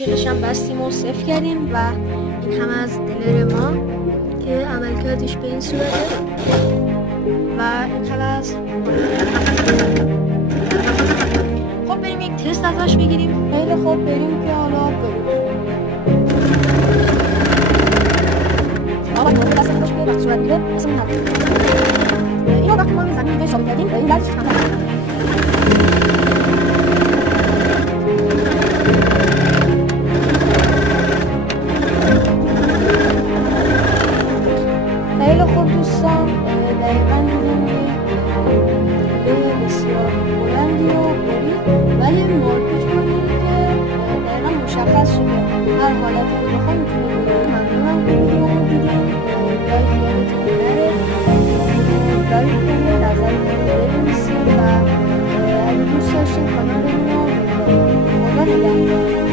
جلوش هم بستیم و صفر کردیم و این هم از دلر ما که عملکردش به این صورته و این هم از خب بریم یک تست ازش بگیریم. خیلی خوب بریم که حالا بریم این دست ازش که وقت صورت میده اسم این اینو وقتی ما زمین میده ثابت کردیم این لرزش هم خیلی خوب دوستان، دقیقا دیدیم که بسیار بلندی و برید ولی مربوط کنید که دقیقا مشخص شده هر حالتی که بخوایم میتونیم بگیریم. ممنونم که ویدیو رو دیدیم. لایک یادتون نره، لایک کنید، نظرتون رو بنویسید و اگه دوست داشتین کانالمون رو خدا نگهدار.